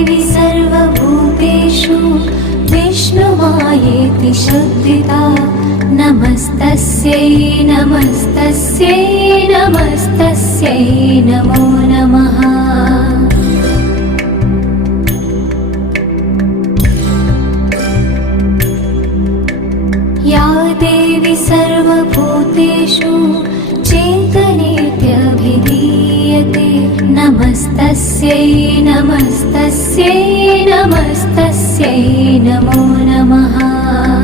देवी सर्वभूतेषु विष्णुमायेति शुद्धिता नमस्तस्यै नमस्तस्यै नमस्तस्यै नमो नमः। या देवी सर्वभूतेषु चेतनेत्यभिधीयते नमस्तस्यै नमस्तस्यै नमस्तस्यै नमो नमः।